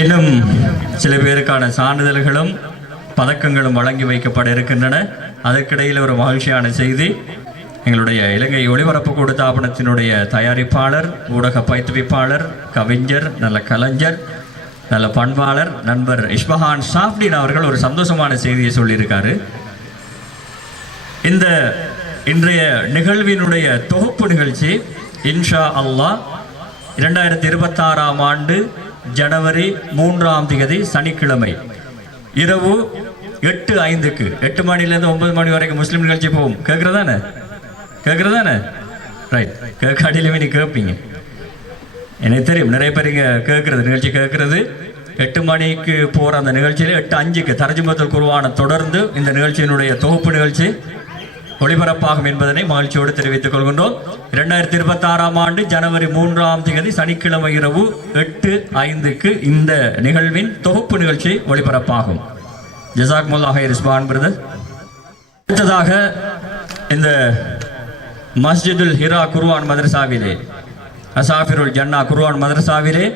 இன்னும் சில பேருக்கான சான்றிதழ்களும் பதக்கங்களும் வழங்கி வைக்கப்பட இருக்கின்றன. அதற்கிடையில் ஒரு மகிழ்ச்சியான செய்தி, எங்களுடைய இலங்கை ஒளிபரப்பு கூட்டுத்தாபனத்தினுடைய தயாரிப்பாளர், ஊடக பயிற்றுவிப்பாளர், கவிஞர், நல்ல கலைஞர், நல்ல பண்பாளர் நண்பர் இஸ்பஹான் ஷாஃப்டின் அவர்கள் ஒரு சந்தோஷமான செய்தியை சொல்லியிருக்காரு. இந்த இன்றைய நிகழ்வினுடைய தொகுப்பு நிகழ்ச்சி இன்ஷா அல்லாஹ் 2026 ஆண்டு ஜனவரி 3ஆம் தேதி சனிக்கிழமை இரவு 8:05 8 மணிலேருந்து 9 மணி வரைக்கும் முஸ்லீம் நிகழ்ச்சி போகும். கேட்குறதானே ரைட். கேட்காட்டிலுமே நீ கேட்பீங்க, எனக்கு தெரியும். நிறைய பேர் இங்கே கேட்குறது, நிகழ்ச்சி கேட்குறது. 8 மணிக்கு போகிற அந்த நிகழ்ச்சியில் 8:05 தர்ஜுமத்துல் குர்ஆனை தொடர்ந்து இந்த நிகழ்ச்சியினுடைய தொகுப்பு நிகழ்ச்சி ஒளிபரப்பாகும் என்பதனை மகிழ்ச்சியோடு தெரிவித்துக் கொள்கின்றோம். 2026 ஆண்டு ஜனவரி 3ஆம் தேதி சனிக்கிழமை இரவு 8:05 இந்த நிகழ்வின் தொகுப்பு நிகழ்ச்சி ஒளிபரப்பாகும். ஜஸாக்குமுல்லாஹ் ஹைர் இஸ்பான் பிரதர். அடுத்ததாக இந்த மஸ்ஜிதுல் ஹிரா குர்ஆன் மதரசாவிலே, அசாஃபிருல் ஜன்னா குர்ஆன் மதரசாவிலே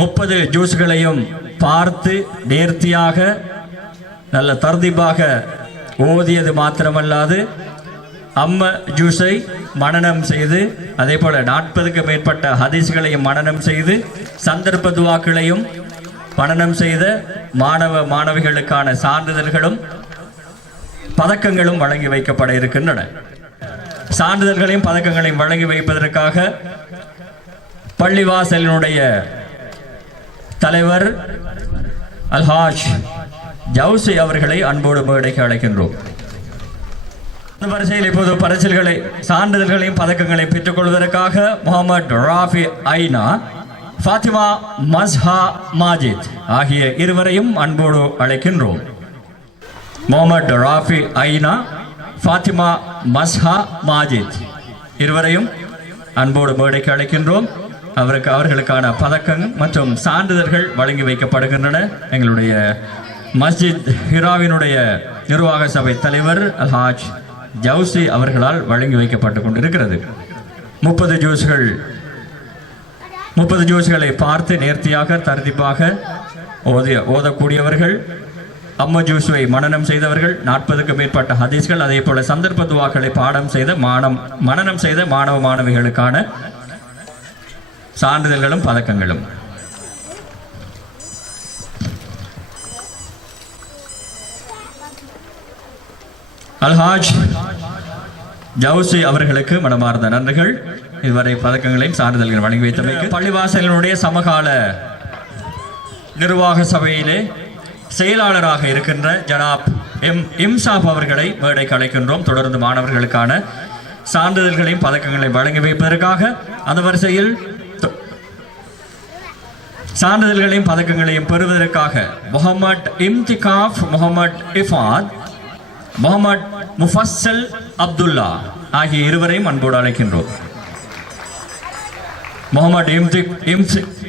30 ஜூஸ்களையும் பார்த்து நேர்த்தியாக நல்ல தர்தீபாக ஓதியது மாத்திரமல்லாது அம்ம ஜூஸை மனனம் செய்து, அதே போல 40க்கு மேற்பட்ட ஹதீஸ்களையும் மனனம் செய்து, சந்தர்ப்ப துவாக்களையும் மனனம் செய்த மாணவ மாணவிகளுக்கான சான்றிதழ்களும் பதக்கங்களும் வழங்கி வைக்கப்பட இருக்கின்றன. சான்றிதழ்களையும் பதக்கங்களையும் வழங்கி வைப்பதற்காக பள்ளிவாசலினுடைய தலைவர் அல்ஹாஜ் ஜவுசி அவர்களை அன்போடு மேடைக்கு அழைக்கின்றோம். இந்த வரிசையில் இப்போது பரிசில்களை, சான்றிதழ்களையும் பதக்கங்களையும் பெற்றுக் கொள்வதற்காக முகமது ராஃபி ஐனா, ஃபாத்திமா மஸ்ஹா மாஜித் ஆகிய இருவரையும் அன்போடு அழைக்கின்றோம். முகமது ராஃபி ஐனா, ஃபாத்திமா மஸ்ஹா மாஜித் இருவரையும் அன்போடு மேடைக்கு அழைக்கின்றோம். அவர்களுக்கான பதக்கங்கள் மற்றும் சான்றிதழ்கள் வழங்கி வைக்கப்படுகின்றன. எங்களுடைய மஸ்ஜித் ஹிராவினுடைய நிர்வாக சபை தலைவர் அல்ஹாஜ் ஜவுசி அவர்களால் வழங்கி வைக்கப்பட்டு கொண்டிருக்கிறது. 30 ஜூஸ்களை பார்த்து நேர்த்தியாக தர்தீபாக ஓதக்கூடியவர்கள், அம்ம ஜூஸை மனனம் செய்தவர்கள், 40க்கு மேற்பட்ட ஹதீஸ்கள், அதே போல சந்தர்ப்ப துவாக்களை மனனம் செய்த மாணவ மாணவிகளுக்கான சான்றிதழ்களும் பதக்கங்களும். அல்ஹாஜ் ஜவுசி அவர்களுக்கு மனமார்ந்த நன்றிகள். இதுவரை பதக்கங்களையும் சான்றிதழ்கள் வழங்கி வைத்தமைக்கு. பள்ளிவாசலினுடைய சமகால நிர்வாக சபையிலே செயலாளராக இருக்கின்ற ஜனாப் இம்சாப் அவர்களை மேடைக்கு அழைக்கின்றோம். தொடர்ந்து மாணவர்களுக்கான சான்றிதழ்களையும் பதக்கங்களையும் வழங்கி வைப்பதற்காக அந்த வரிசையில் சான்றிதழ்களையும் பதக்கங்களையும் பெறுவதற்காக முகமது இம்திகாஃப், முகமது இஃபாத், முகமது முஃபஸ்ஸல் அப்துல்லா ஆகிய இருவரையும் அன்போடு அழைக்கின்றோம். முகமது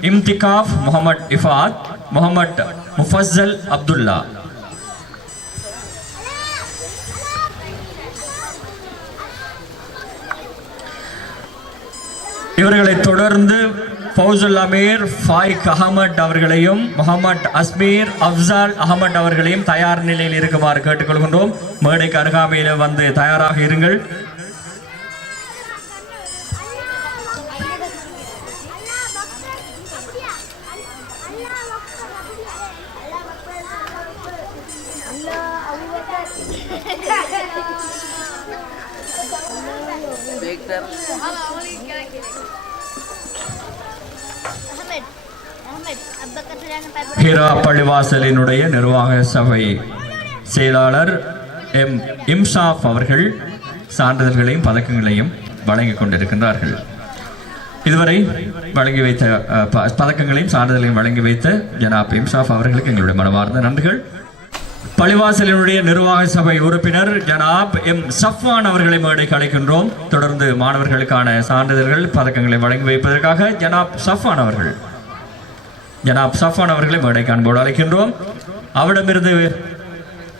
இம்திகாஃப், முகமது இஃபாத், முகமது முஃபஸ்ஸல் அப்துல்லா. இவர்களை தொடர்ந்து ஃபௌசுல் அமீர் ஃபாயிக் அகமட் அவர்களையும் முகமது அஸ்மீர் அப்சால் அகமட் அவர்களையும் தயார் நிலையில் இருக்குமாறு கேட்டுக்கொள்கின்றோம். மேடைக்கு அருகாமையில் வந்து தயாராக இருங்கள். ஹிரா பள்ளிவாசலினுடைய நிர்வாக சபை செயலாளர் இம்சாப் அவர்கள் சான்றிதழ்களையும் பதக்கங்களையும் வழங்கிக் கொண்டிருக்கின்றார்கள். இதுவரை வழங்கி வைத்த பதக்கங்களையும் சான்றிதழையும் வழங்கி வைத்த ஜனாப் இம்சாப் அவர்களுக்கு எங்களுடைய மனமார்ந்த நன்றிகள். பள்ளிவாசலினுடைய நிர்வாக சபை உறுப்பினர் ஜனாப் சஃப்வான் அவர்களை மேடைக்கு அழைக்கின்றோம். தொடர்ந்து மாணவர்களுக்கான சான்றிதழ்கள் பதக்கங்களை வழங்கி வைப்பதற்காக ஜனாப் சஃப்வான் அவர்களை மேடைக்கு அன்போடு அழைக்கின்றோம். அவரிடமிருந்து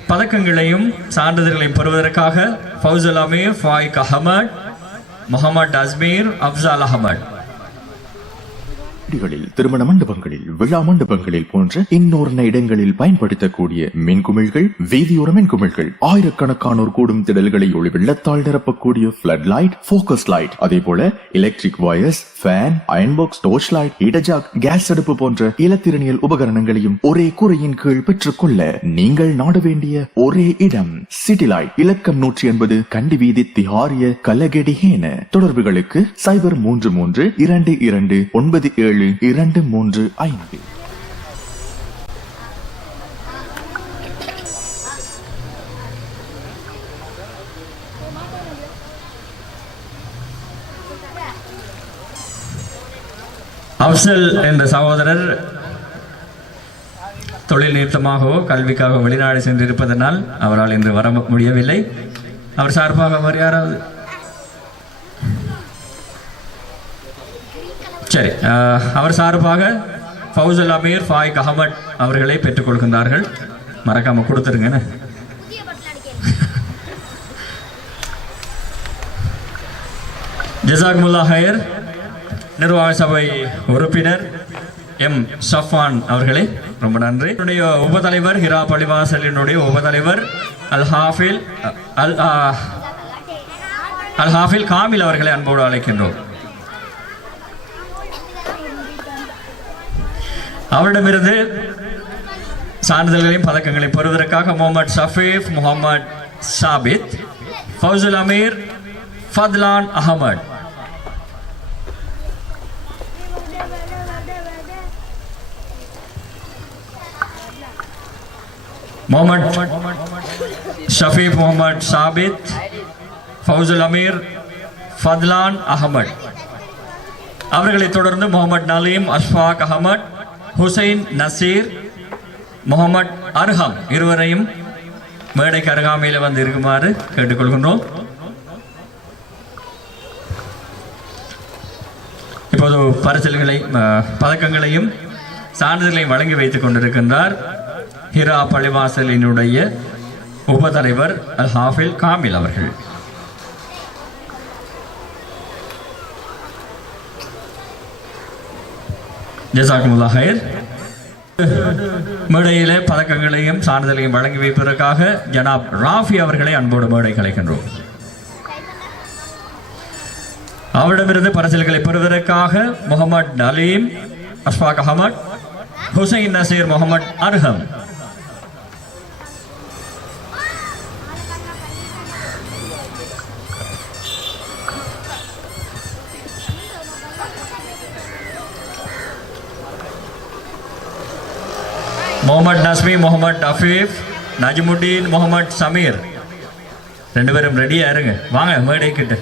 பதக்கங்களையும் சான்றிதழ்களையும் பெறுவதற்காக ஃபௌசுல் அமீர், ஃபாயிக் அஹமட், முகமது அஸ்மீர், அப்சால் அஹமட் வீடுகளில், திருமண மண்டபங்களில், விழா மண்டபங்களில் போன்ற இன்னொரு இடங்களில் பயன்படுத்தக்கூடிய மின்குமிழ்கள், வீதியோர மின்குமிழ்கள், ஆயிரக்கணக்கானோர் கூடும் திடல்களை ஒளி வெள்ளத்தால் நிரப்பக்கூடிய ஃபிளட் லைட், போக்கஸ் லைட், அதே போல electric wires, fan, iron box, torch light, இடஜாக், கேஸ் அடுப்பு போன்ற இலத்திரனியல் உபகரணங்களையும் ஒரே கூரையின் கீழ் பெற்றுக்கொள்ள நீங்கள் நாட வேண்டிய ஒரே இடம் சிட்டி லைட். இலக்கம் 180 கண்டி வீதி, திஹாரிய, கலகெடிஹேன. தொடர்புகளுக்கு 0332297235. அப்சல் என்ற சகோதரர் தொழில் நிமித்தமாகவோ கல்விக்காக வெளிநாடு சென்றிருப்பதனால் அவரால் இன்று வர முடியவில்லை. அவர் சார்பாக அவர் யாராவது சரி, அவர் சார்பாக ஃபவுசுல் அமீர் ஃபாயிக் அஹமட் அவர்களை பெற்றுக் கொள்கின்றார்கள். மறக்காம கொடுத்துருங்க. ஜஸாக்குமுல்லா ஹைர். நிர்வாக சபை உறுப்பினர் எம் ஷஃபான் அவர்களே ரொம்ப நன்றி. என்னுடைய உபதலைவர் ஹிரா பள்ளிவாசலினுடைய உபதலைவர் அல் ஹாஃபில் காமில் அவர்களை அன்போடு அழைக்கின்றோம். அவரிடமிருந்து சான்றிதழ்களையும் பதக்கங்களையும் பெறுவதற்காக முகமது ஷஃபீப், முகமது சாபித், ஃபவுசுல் அமீர், ஃபத்லான் அஹமட், முகமது ஷஃபீப், முகமது சாபித், ஃபவுசுல் அமீர், ஃபத்லான் அஹமட். அவர்களை தொடர்ந்து முகமது நலீம், அஷ்ஃபாக் அஹமட், ஹுசைன் நசீர், முகமது அர்ஹம் இருவரையும் மேடைக்கு அருகாமையில் வந்து இருக்குமாறு கேட்டுக்கொள்கின்றோம். இப்போது பரிசல்களை, பதக்கங்களையும் சான்றிதழையும் வழங்கி வைத்துக் கொண்டிருக்கின்றார் ஹிரா பள்ளிவாசலினுடைய உபதலைவர் அல் ஹாஃபில் காமில் அவர்கள். ஜஸாக்குமுல்லா ஹைர். மேடையிலே பதக்கங்களையும் சான்றிதழையும் வழங்கி வைப்பதற்காக ஜனாப் ராஃபி அவர்களை அன்போடு மேடை கலைக்கின்றோம். அவரிடமிருந்து பரிசல்களை பெறுவதற்காக முகமது நலீம், அஷ்ஃபாக் அஹமட், ஹுசைன் நசீர், முகமது அர்ஹம். முகமது நஸ்மி, முகமது அஃபீஃப், நஜ்முடீன், முகமது சமீர் ரெண்டு பேரும் ரெடியா இருங்க. வாங்க மேடை கிட்ட.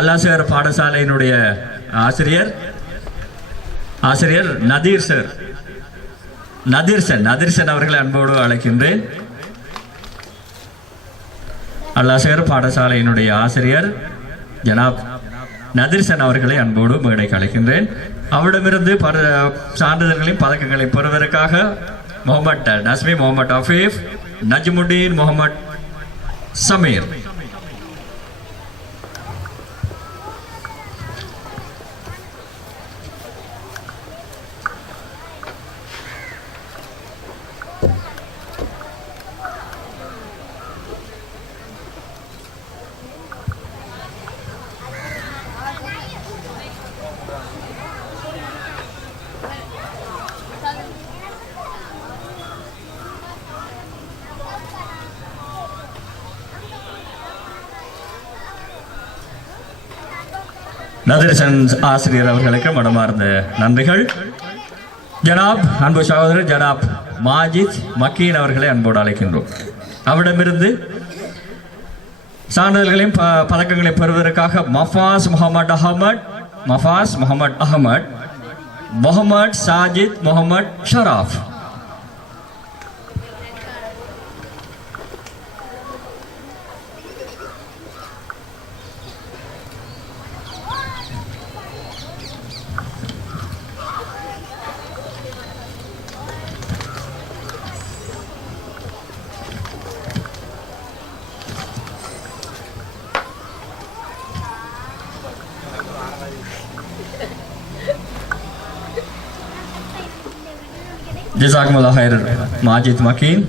அல்லாசர் பாடசாலையினுடைய ஆசிரியர் நதீர்சன் அவர்களை அன்போடு அழைக்கின்றேன். அல்லாசர் பாடசாலையினுடைய ஆசிரியர் ஜனாப் நதீர்சன் அவர்களை அன்போடு மேடைக்கு அழைக்கின்றேன். அவரிடமிருந்து சான்றிதழ்களையும் பதக்கங்களையும் பெறுவதற்காக முகமது நஸ்மி, முகமது அஃபீஃப், நஜ்முடீன், முகமது சமீர். நதீர்சன் ஆசிரியர் அவர்களுக்கு மனமார்ந்த நன்றிகள். ஜனாப் அன்பு சகோதரர் ஜனாப் மாஜித் மக்கீன் அவர்களை அன்போடு அழைக்கின்றோம். அவரிடமிருந்து சான்றிதழ்களையும் பதக்கங்களையும் பெறுவதற்காக மஃபாஸ் முகமது அஹமட், முகமது சாஜித் முகமது ஷராஃப். ஜஸாக்குமுல்லாஹ் ஹைரன் மாஜித் மக்கீன்.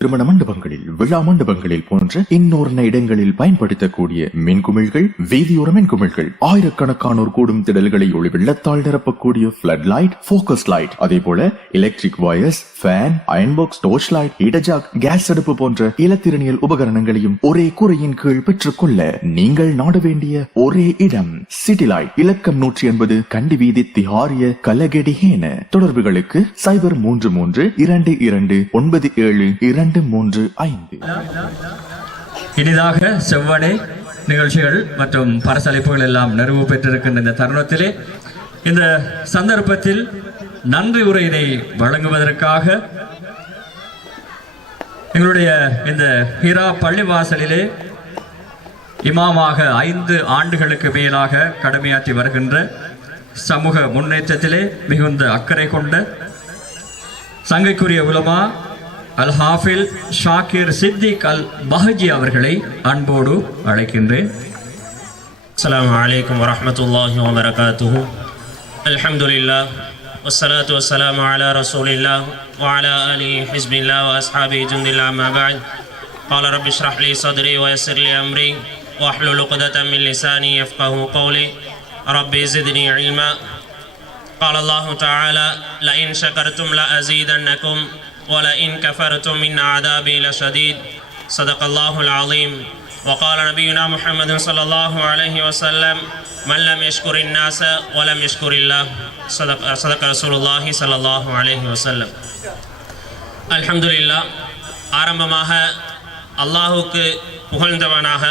திருமண மண்டபங்களில், விழா மண்டபங்களில் போன்ற இன்னொரு இடங்களில் பயன்படுத்தக்கூடிய மின்குமிழ்கள், வீதியோர மின்குமிழ்கள், ஆயிரக்கணக்கானோர் கூடும் திடல்களை ஒளி வெள்ளத்தால் நிரப்பக்கூடிய பிளட் லைட், போக்கஸ் லைட், அதே போல electric wires, fan, iron box, torch light, heater, gas அடுப்பு போன்ற இலத்திரனியல் உபகரணங்களையும் ஒரே கூரையின் கீழ் பெற்றுக்கொள்ள நீங்கள் நாட வேண்டிய ஒரே இடம் சிட்டி லைட். இலக்கம் 180 கண்டி வீதி, திஹாரிய, கலகெடிஹேன. தொடர்புகளுக்கு 0332297235. இனிதாக செவ்வனே நிகழ்ச்சிகள் மற்றும் பரசளிப்புகள் எல்லாம் நிறைவு பெற்றிருக்கின்ற இந்த தருணத்திலே இந்த சந்தர்ப்பத்தில் நன்றி உரையினை வழங்குவதற்காக எங்களுடைய இந்த ஹிரா பள்ளிவாசலிலே இமாமாக 5 ஆண்டுகளுக்கு மேலாக கடமையாற்றி வருகின்ற சமூக முன்னேற்றத்திலே மிகுந்த அக்கறை கொண்ட சங்கைக்குரிய உலமா அல் ஹாஃபில் ஷாக்கிர் சித்திக் அல் பஹஜி அவர்களை அன்போடு அழைக்கின்றேன். அஸ்ஸலாமு அலைக்கும் வரஹ்மத்துல்லாஹி வபரகாத்துஹு. அல்ஹம்துலில்லாஹ் வஸ்ஸலாத்து வஸ்ஸலாமு அலா ரசூலில்லாஹ் வ அலா ஆலிஹி ஹிஸ்பில்லாஹ் வ அஸ்ஹாபிஹி ஜுந்தில்லாஹ் அம்மா பஅத். قال رب اشرح لي صدري ويسر لي امري واحلل عقدة من لساني يفقهوا قولي رب زدني علما. قال الله تعالى لئن شكرتم لأزيدنكم ولئن كفرتم من عذابي لشديد. صدق الله العظيم. وقال نبينا محمد صلى الله عليه وسلم من لم يشكر الناس ولم يشكر الله. صدق رسول الله صلى الله عليه وسلم. الحمد لله. ஆரம்பமாக அல்லாஹுக்கு புகழ்ந்தவனாக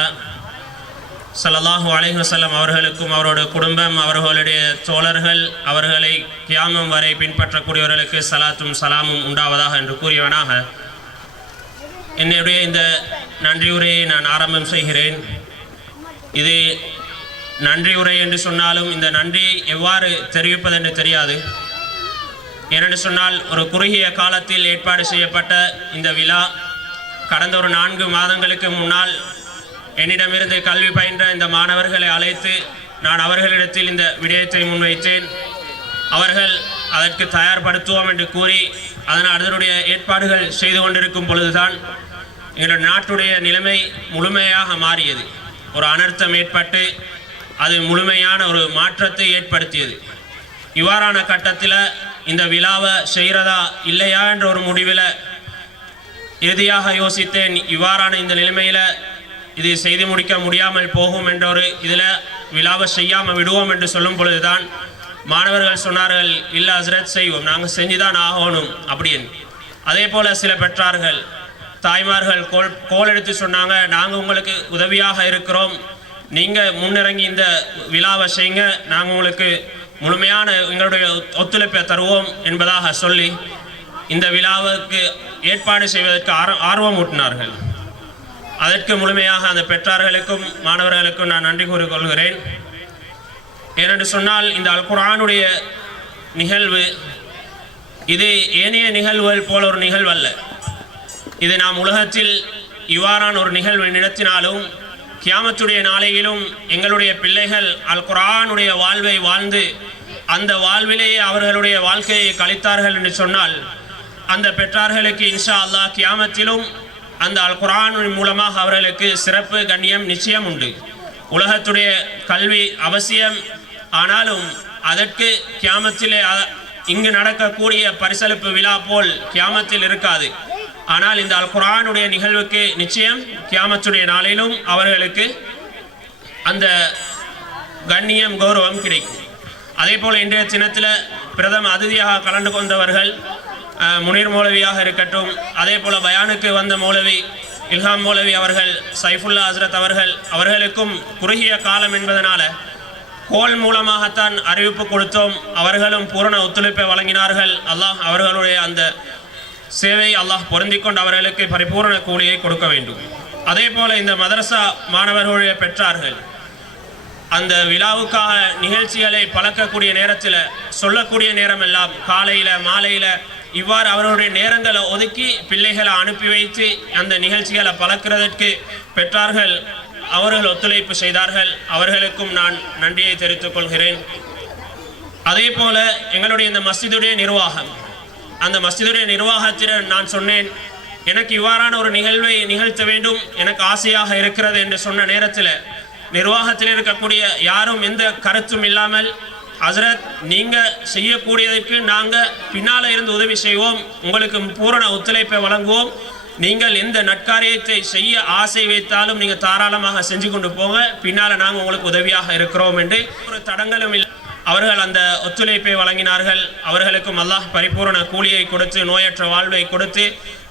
ஸல்லல்லாஹு அலைஹி வஸல்லம் அவர்களுக்கும் அவரோட குடும்பம், அவர்களுடைய தோழர்கள், அவர்களை கியாமம் வரை பின்பற்றக்கூடியவர்களுக்கு சலாத்தும் சலாமும் உண்டாவதாக என்று கூறியவனாக என்னுடைய இந்த நன்றியுரையை நான் ஆரம்பம் செய்கிறேன். இது நன்றியுரை என்று சொன்னாலும் இந்த நன்றி எவ்வாறு தெரிவிப்பது என்று தெரியாது. ஏனென்று சொன்னால் ஒரு குறுகிய காலத்தில் ஏற்பாடு செய்யப்பட்ட இந்த விழா கடந்த ஒரு 4 மாதங்களுக்கு முன்னால் என்னிடமிருந்து கல்வி பயின்ற இந்த மாணவர்களை அழைத்து நான் அவர்களிடத்தில் இந்த விடயத்தை முன்வைத்தேன். அவர்கள் அதற்கு தயார்படுத்துவோம் என்று கூறி அதனுடைய ஏற்பாடுகள் செய்து கொண்டிருக்கும் பொழுதுதான் எங்களுடைய நாட்டுடைய நிலைமை முழுமையாக மாறியது. ஒரு அனர்த்தம் ஏற்பட்டு அது முழுமையான ஒரு மாற்றத்தை ஏற்படுத்தியது. இவ்வாறான கட்டத்தில் இந்த விழாவை செய்கிறதா இல்லையா என்ற ஒரு முடிவில் இறுதியாக யோசித்தேன். இவ்வாறான இந்த நிலைமையில் இது செய்து முடிக்க முடியாமல் போகும் என்ற ஒரு இதில் விழாவை செய்யாமல் விடுவோம் என்று சொல்லும் பொழுதுதான் மாணவர்கள் சொன்னார்கள், இல்லை ஹஸ்ரத் செய்வோம், நாங்கள் செஞ்சுதான் ஆகணும் அப்படின்னு. அதே போல் சில பெற்றார்கள் தாய்மார்கள் கோல் எடுத்து சொன்னாங்க, நாங்கள் உங்களுக்கு உதவியாக இருக்கிறோம், நீங்கள் முன்னிறங்கி இந்த விழாவை செய்யுங்க, நாங்கள் உங்களுக்கு முழுமையான எங்களுடைய ஒத்துழைப்பை தருவோம் என்பதாக சொல்லி இந்த விழாவுக்கு ஏற்பாடு செய்வதற்கு ஆர்வம் ஊட்டினார்கள். அதற்கு முழுமையாக அந்த பெற்றார்களுக்கும் மாணவர்களுக்கும் நான் நன்றி கூறிக்கொள்கிறேன். ஏனென்று சொன்னால் இந்த அல் குர்ஆனுடைய நிகழ்வு இது ஏனைய நிகழ்வுகள் போல ஒரு நிகழ்வு அல்ல. இது நாம் உலகத்தில் இவ்வாறான ஒரு நிகழ்வை நடத்தினாலும் கியாமத்துடைய நாளையிலும் எங்களுடைய பிள்ளைகள் அல் குர்ஆனுடைய வாழ்வை வாழ்ந்து அந்த வாழ்விலேயே அவர்களுடைய வாழ்க்கையை கழித்தார்கள் என்று சொன்னால் அந்த பெற்றார்களுக்கு இன்ஷா அல்லாஹ் கியாமத்திலும் அந்த அல் குர்ஆனின் மூலமாக அவர்களுக்கு சிறப்பு கண்ணியம் நிச்சயம் உண்டு. உலகத்துடைய கல்வி அவசியம், ஆனாலும் அதற்கு கியாமத்திலே இங்கு நடக்கக்கூடிய பரிசளிப்பு விழா போல் கியாமத்தில் இருக்காது. ஆனால் இந்த அல் குர்ஆனுடைய நிகழ்வுக்கு நிச்சயம் கியாமத்துடைய நாளிலும் அவர்களுக்கு அந்த கண்ணியம் கௌரவம் கிடைக்கும். அதே போல் இன்றைய தினத்தில் பிரதம அதிதியாக கலந்து கொண்டவர்கள் முனீர் மௌலவியாக இருக்கட்டும், அதே போல் பயானுக்கு வந்த மௌலவி இல்ஹாம் மௌலவி அவர்கள், சைஃபுல்லா ஹஸ்ரத் அவர்களுக்கும் குறுகிய காலம் என்பதனால கோல் மூலமாகத்தான் அறிவிப்பு கொடுத்தோம். அவர்களும் பூரண ஒத்துழைப்பை வழங்கினார்கள். அல்லாஹ் அவர்களுடைய அந்த சேவை அல்லாஹ் பொருந்திக் கொண்டு அவர்களுக்கு பரிபூரண கூலியை கொடுக்க வேண்டும். அதே போல இந்த மதரசா மாணவர்களுடைய பெற்றார்கள் அந்த விழாவுக்காக நிகழ்ச்சிகளை பழக்கக்கூடிய நேரத்தில் சொல்லக்கூடிய நேரம் எல்லாம் காலையில் மாலையில் இவ்வாறு அவர்களுடைய நேரங்களை ஒதுக்கி பிள்ளைகளை அனுப்பி வைத்து அந்த நிகழ்ச்சிகளை பழக்கிறதற்கு பெற்றார்கள். அவர்கள் ஒத்துழைப்பு செய்தார்கள். அவர்களுக்கும் நான் நன்றியை தெரிவித்துக் கொள்கிறேன். அதே போல எங்களுடைய இந்த மஸ்ஜிதுடைய நிர்வாகம், அந்த மஸ்ஜிதுடைய நிர்வாகத்திடம் நான் சொன்னேன், எனக்கு இவ்வாறான ஒரு நிகழ்வை நிகழ்த்த வேண்டும், எனக்கு ஆசையாக இருக்கிறது என்று சொன்ன நேரத்தில் நிர்வாகத்தில் இருக்கக்கூடிய யாரும் எந்த கருத்தும் இல்லாமல், ஹசரத் நீங்கள் செய்யக்கூடியதற்கு நாங்கள் பின்னால் இருந்து உதவி செய்வோம், உங்களுக்கு பூரண ஒத்துழைப்பை வழங்குவோம், நீங்கள் எந்த நற்காரியத்தை செய்ய ஆசை வைத்தாலும் நீங்கள் தாராளமாக செஞ்சு கொண்டு போங்க, பின்னால் நாங்கள் உங்களுக்கு உதவியாக இருக்கிறோம் என்று ஒரு தடங்களும் இல்லை. அவர்கள் அந்த ஒத்துழைப்பை வழங்கினார்கள். அவர்களுக்கும் அல்லாஹ் பரிபூரண கூலியை கொடுத்து நோயற்ற வாழ்வை கொடுத்து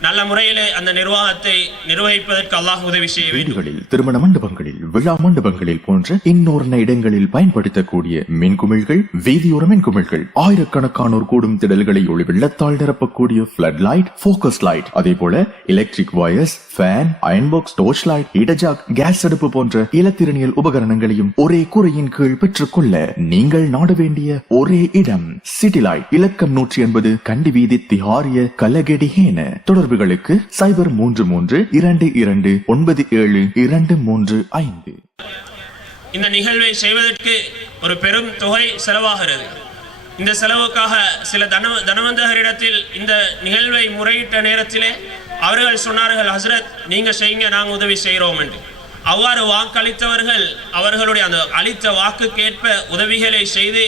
நல்ல முறையில் அந்த நிர்வாகத்தை நிர்வகிப்பதற்கு அல்லாஹ் உதவி செய்ய வேண்டும். வீடுகளில், திருமண மண்டபங்களில், விழா மண்டபங்களில் போன்ற இன்னொரு இடங்களில் பயன்படுத்தக்கூடிய மின்குமிழ்கள், வீதியோர மின்குமிழ்கள், ஆயிரக்கணக்கானோர் கூடும் திடல்களை ஒளி வெள்ளத்தால் நிரப்பக்கூடிய ஃபிளட் லைட், போக்கஸ் லைட், அதே போல electric wires, fan, iron box, torch light, இடஜாக், கேஸ் அடுப்பு போன்ற இலத்திரனியல் உபகரணங்களையும் ஒரே கூரையின் கீழ் பெற்றுக்கொள்ள நீங்கள் நாட வேண்டிய ஒரே இடம் சிட்டி லைட். இலக்கம் 180 கண்டி வீதி, திஹாரிய, கலகெடிஹேன. தொடர்புகளுக்கு 0332297235. இந்த நிகழ்வை செய்வதற்கு ஒரு பெரும் தொகை செலவாகிறது. இந்த செலவுக்காக சில தனவந்தகரிடத்தில் இந்த நிகழ்வை முறையிட்ட நேரத்திலே அவர்கள் சொன்னார்கள், ஹசரத் நீங்க செய்யுங்க, நாங்கள் உதவி செய்கிறோம் என்று. அவ்வாறு வாக்களித்தவர்கள் அவர்களுடைய அந்த அளித்த வாக்குக்கேற்ப உதவிகளை செய்து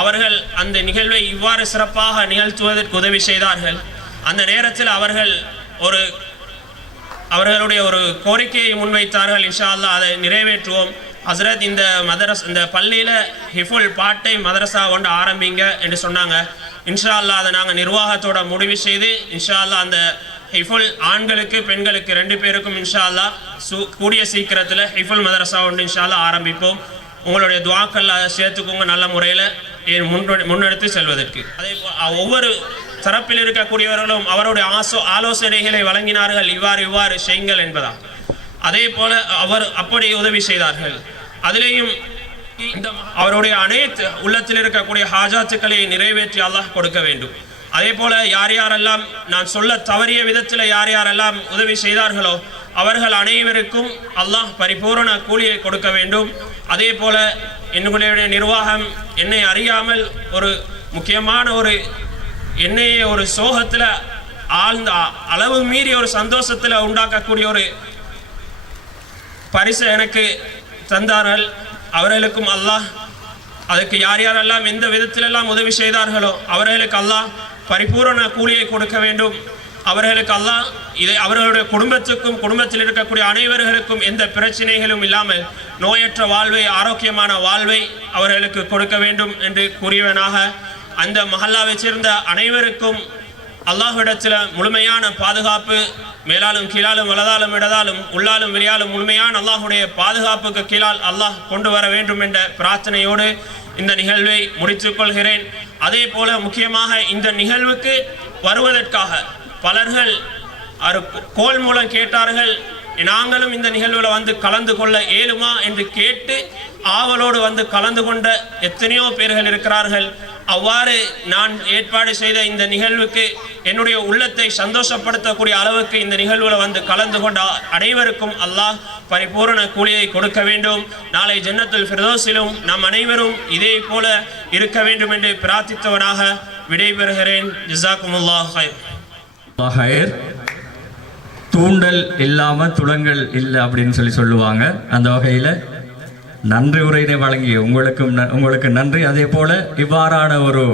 அவர்கள் அந்த நிகழ்வை இவ்வாறு சிறப்பாக நிகழ்த்துவதற்கு உதவி செய்தார்கள். அந்த நேரத்தில் அவர்களுடைய ஒரு கோரிக்கையை முன்வைத்தார்கள். இன்ஷா அல்லாஹ் அதை நிறைவேற்றுவோம். ஹசரத் இந்த பள்ளியில் ஹிஃபுல் பார்ட் டைம் மதரசா கொண்டு ஆரம்பிங்க என்று சொன்னாங்க. இன்ஷா அல்லாஹ் அதை நாங்கள் நிர்வாகத்தோட முடிவு செய்து இன்ஷா அல்லாஹ் அந்த ஹிஃபுல் ஆண்களுக்கு பெண்களுக்கு 2 பேருக்கும் இன்ஷா அல்லாஹ் கூடிய சீக்கிரத்தில் ஹிஃபுல் மதரசா ஒன்று இன்ஷா அல்லாஹ் ஆரம்பிப்போம். உங்களுடைய துஆக்கள் அதை சேர்த்துக்கோங்க, நல்ல முறையில் முன்னெடுத்து செல்வதற்கு. அதே ஒவ்வொரு தரப்பில் இருக்கக்கூடியவர்களும் அவருடைய ஆலோசனைகளை வழங்கினார்கள், இவ்வாறு செய்யுங்கள் என்பதா. அதே போல அவர் அப்படி உதவி செய்தார்கள். அதிலேயும் அவருடைய அனைத்து உள்ளத்தில் இருக்கக்கூடிய ஹாஜாத்துக்களை நிறைவேற்றி அல்லாஹ் கொடுக்க வேண்டும். அதே போல யாரெல்லாம் நான் சொல்ல தவறிய விதத்தில் யாரெல்லாம் உதவி செய்தார்களோ அவர்கள் அனைவருக்கும் அல்லாஹ் பரிபூரண கூலியை கொடுக்க வேண்டும். அதே போல என்னுடைய நிர்வாகம் என்னை அறியாமல் ஒரு முக்கியமான என்னைய ஒரு சோகத்தில் ஆழ்ந்த அளவு மீறி ஒரு சந்தோஷத்தில் உண்டாக்கக்கூடிய ஒரு பரிசு எனக்கு தந்தார்கள். அவர்களுக்கும் அல்லாஹ் அதுக்கு யாரெல்லாம் எந்த விதத்திலெல்லாம் உதவி செய்தார்களோ அவர்களுக்கு அல்லாஹ் பரிபூரண கூலியை கொடுக்க வேண்டும். அவர்களுக்கு அல்லாஹ் இதை அவர்களுடைய குடும்பத்துக்கும் குடும்பத்தில் இருக்கக்கூடிய அனைவர்களுக்கும் எந்த பிரச்சனைகளும் இல்லாமல் நோயற்ற வாழ்வை, ஆரோக்கியமான வாழ்வை அவர்களுக்கு கொடுக்க வேண்டும் என்று கூறியவனாக அந்த மஹல்லாவை சேர்ந்த அனைவருக்கும் அல்லாஹ்விடத்தில் முழுமையான பாதுகாப்பு, மேலாலும் கீழாலும் வலதாலும் இடதாலும் உள்ளாலும் வெளியாலும் முழுமையான அல்லாஹுடைய பாதுகாப்புக்கு கீழால் அல்லாஹ் கொண்டு வர வேண்டும் என்ற பிரார்த்தனையோடு இந்த நிகழ்வை முடித்துக் கொள்கிறேன். அதே போல முக்கியமாக இந்த நிகழ்வுக்கு வருவதற்காக பலர்கள் கோல் மூலம் கேட்டார்கள், நாங்களும் இந்த நிகழ்வில் வந்து கலந்து கொள்ள இயலுமா என்று கேட்டு ஆவலோடு வந்து கலந்து கொண்ட எத்தனையோ பேர்கள் இருக்கிறார்கள். அவ்வாறு நான் ஏற்பாடு செய்த இந்த நிகழ்வுக்கு என்னுடைய உள்ளத்தை சந்தோஷப்படுத்தக்கூடிய அளவுக்கு இந்த நிகழ்வில் வந்து கலந்து கொண்ட அனைவருக்கும் அல்லாஹ் பரிபூரண கூலியை கொடுக்க வேண்டும். நாளை ஜன்னத்துல் ஃபிர்தௌஸிலும் நம் அனைவரும் இதே போல இருக்க வேண்டும் என்று பிரார்த்தித்தவனாக விடைபெறுகிறேன். ஜஸாக்குமுல்லாஹ் ஹைர். தூண்டல் இல்லாம துளங்கள் இல்லை அப்படின்னு சொல்லுவாங்க. அந்த வகையில் நன்றி உரையினை வழங்கி உங்களுக்கு நன்றி. அதே போல இவ்வாறான ஒரு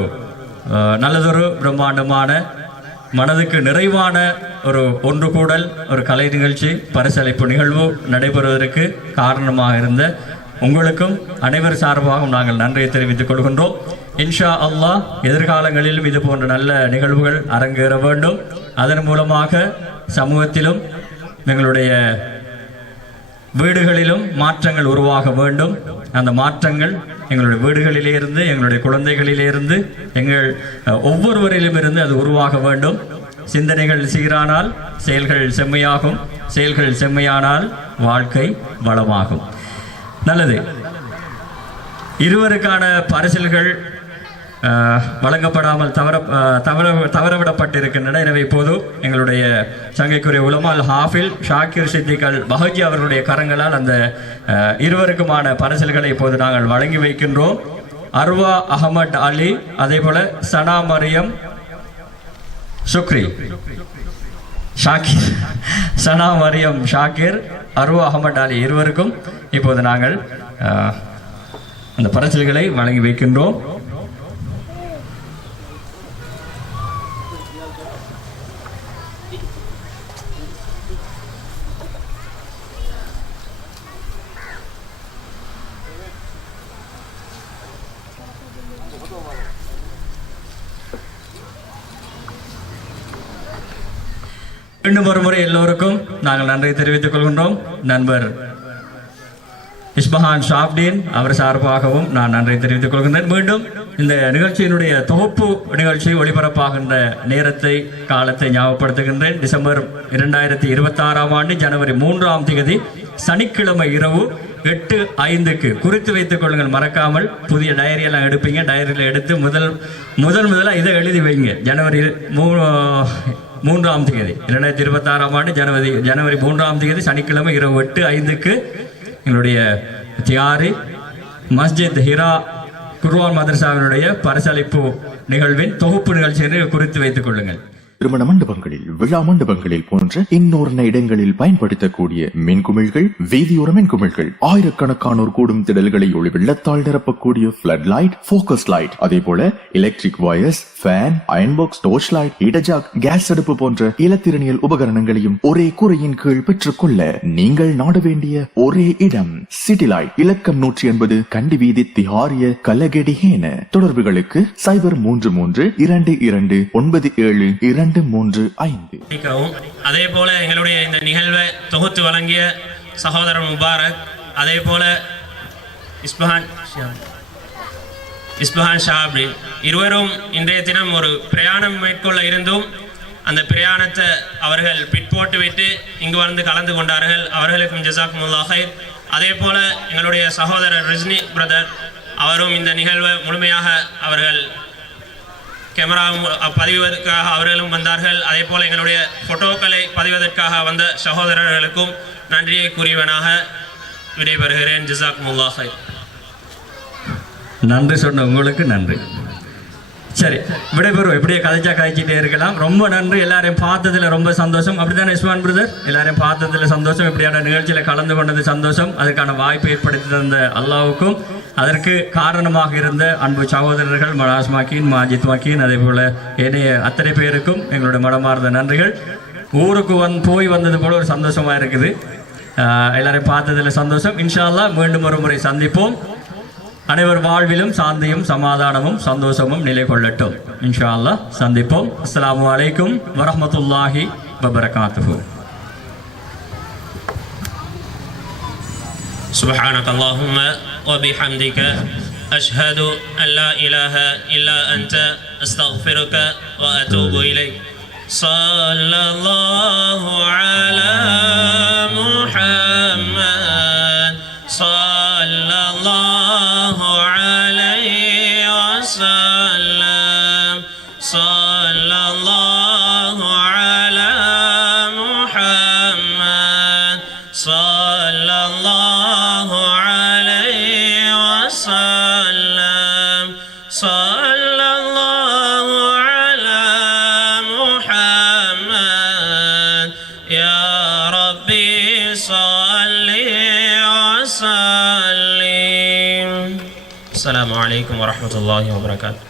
நல்லதொரு பிரம்மாண்டமான மனதுக்கு நிறைவான ஒரு ஒன்று கூடல், ஒரு கலை நிகழ்ச்சி, பரிசளிப்பு நிகழ்வு நடைபெறுவதற்கு காரணமாக இருந்த உங்களுக்கும் அனைவர் சார்பாகவும் நாங்கள் நன்றியை தெரிவித்துக் கொள்கின்றோம். இன்ஷா அல்லாஹ் எதிர்காலங்களிலும் இது போன்ற நல்ல நிகழ்வுகள் அரங்கேற வேண்டும். அதன் மூலமாக சமூகத்திலும் எங்களுடைய வீடுகளிலும் மாற்றங்கள் உருவாக வேண்டும். அந்த மாற்றங்கள் எங்களுடைய வீடுகளிலிருந்து, எங்களுடைய குழந்தைகளிலிருந்து, எங்கள் ஒவ்வொருவரிலும் இருந்து அது உருவாக வேண்டும். சிந்தனைகள் சீரானால் செயல்கள் செம்மையாகும், செயல்கள் செம்மையானால் வாழ்க்கை வளமாகும். நல்லது. இருவருக்கான பரிசில்கள் வழங்கப்படாமல் தவறவிடப்பட்டிருக்கின்றன. எனவே இப்போது எங்களுடைய சங்கைக்குரிய உலமால் ஹாஃபில் ஷாக்கிர் சித்திக் அல் பஹஜி அவர்களுடைய கரங்களால் அந்த இருவருக்குமான பரிசில்களை இப்போது நாங்கள் வழங்கி வைக்கின்றோம். அர்வா அகமட் அலி, அதே போல சனா மரியம் சுக்ரி ஷாக்கிர், சனா மரியம் ஷாக்கிர், அர்வா அகமட் அலி இருவருக்கும் இப்போது நாங்கள் அந்த பரிசில்களை வழங்கி வைக்கின்றோம். மீண்டும் ஒரு முறை எல்லோருக்கும் நாங்கள் நன்றி தெரிவித்துக் கொள்கின்றோம். நண்பர் இஸ்பஹான் ஷாப்டீன் அவர் சார்பாகவும் நான் நன்றி தெரிவித்துக் கொள்கின்றேன். மீண்டும் இந்த நிகழ்ச்சியினுடைய தொகுப்பு நிகழ்ச்சி ஒளிபரப்பாகின்ற நேரத்தை, காலத்தை ஞாபகப்படுத்துகின்றேன். டிசம்பர் 2026 ஆண்டு ஜனவரி 3ஆம் தேதி சனிக்கிழமை இரவு 8:05 குறித்து வைத்துக் கொள்ளுங்கள். மறக்காமல் புதிய டைரியெல்லாம் எடுப்பீங்க. டைரியில் எடுத்து முதல்ல இதை எழுதி வைங்க. ஜனவரி 3ஆம் தேதி 2026 ஆண்டு ஜனவரி 3ஆம் தேதி சனிக்கிழமை இரவு 8:05 எங்களுடைய தியாரி மஸ்ஜித் ஹிரா குர்ஆன் மதரசாவினுடைய பரிசளிப்பு நிகழ்வின் தொகுப்பு நிகழ்ச்சியை குறித்து வைத்துக் கொள்ளுங்கள். திருமண மண்டபங்களில், விழா மண்டபங்களில் போன்ற இன்னொரு இடங்களில் பயன்படுத்தக்கூடிய மின்குமிழ்கள், வீதியோர மின்குமிழ்கள், ஆயிரக்கணக்கானோர் கூடும் திடல்களை ஒளி வெள்ளத்தால் நிரப்பக்கூடிய ஃபிளட் லைட், போக்கஸ் லைட், அதே போல electric wires, fan, iron box, torch light, இடஜாக், கேஸ் அடுப்பு போன்ற இலத்திரனியல் உபகரணங்களையும் ஒரே கூரையின் கீழ் பெற்றுக் கொள்ள நீங்கள் நாட வேண்டிய ஒரே இடம் சிட்டி லைட். இலக்கம் 180 கண்டி வீதி, திஹாரிய, கலகெடிஹேன. தொடர்புகளுக்கு 0332297235. அதே போல எங்களுடைய இந்த நிகழ்வை தொகுத்து வழங்கிய சகோதரர் முபாரக், அதே போல இஸ்பஹான் ஷாப்ரி இருவரும் இன்றைய தினம் ஒரு பிரயாணம் மேற்கொள்ள இருந்தும் அந்த பிரயாணத்தை அவர்கள் பிற்போட்டு விட்டு இங்கு வந்து கலந்து கொண்டார்கள். அவர்களுக்கும் ஜஸாக்குமுல்லாஹ் ஹைர். அதே போல எங்களுடைய சகோதரர் ரிஸ்னி பிரதர் அவரும் இந்த நிகழ்வை முழுமையாக அவர்கள் கேமரா பதிவதற்காக அவர்களும் வந்தார்கள். அதே போல எங்களுடைய போட்டோக்களை பதிவதற்காக வந்த சகோதரர்களுக்கும் நன்றியை கூறியவனாக விடைபெறுகிறேன். ஜஸாக்குமுல்லாஹ் ஹைர். நன்றி சொன்ன உங்களுக்கு நன்றி. சரி, விடைபெறுவோம். இப்படியே கதைச்சிட்டே இருக்கலாம். ரொம்ப நன்றி. எல்லாரையும் பார்த்ததுல ரொம்ப சந்தோஷம். அப்படித்தானே இஸ்மான் பிரதர்? எல்லாரையும் பார்த்ததுல சந்தோஷம். இப்படியான நிகழ்ச்சியில கலந்து கொண்டது சந்தோஷம். அதுக்கான வாய்ப்பை ஏற்படுத்தி தந்த அல்லாவுக்கும், அதற்கு காரணமாக இருந்த அன்பு சகோதரர்கள் மனாஸ் மாக்கீன், மாஜித் மாக்கீன், அதே போல ஏனைய அத்தனை பேருக்கும் எங்களுடைய மனமார்ந்த நன்றிகள். ஊருக்கு போய் வந்தது போல ஒரு சந்தோஷமா இருக்குது. எல்லாரையும் பார்த்ததுல சந்தோஷம். இன்ஷா அல்லாஹ் மீண்டும் ஒரு முறை சந்திப்போம். அனைவர் வாழ்விலும் சாந்தியும் சமாதானமும் சந்தோஷமும் நிலை கொள்ளட்டும். இன்ஷா அல்லாஹ் சந்திப்போம். அஸ்ஸலாமு அலைக்கும் வரஹ்மத்துல்லாஹி வபரகாத்துஹு. சுப்ஹானக அல்லாஹும்ம வபிஹம்திக அஷ்ஹது அன் லா இலாஹ இல்லா அன்த அஸ்தக்ஃபிருக வ அதூபு இலைக். ஸல்லல்லாஹு அலா முஹம்மத் ஸல்லல்லாஹு அலைஹி வஸல்லம். ஸல்லல்லாஹு அலா முஹம்மத் ஸல்லல்லாஹு அலைஹி வஸல்லம். ஸல்லல்லாஹு அலா முஹம்மத் யா ரப்பி ஸல்லி வஸல்லிம். அஸ்ஸலாமு அலைக்கும் வரஹ்மத்துல்லாஹி வபரகாத்துஹு.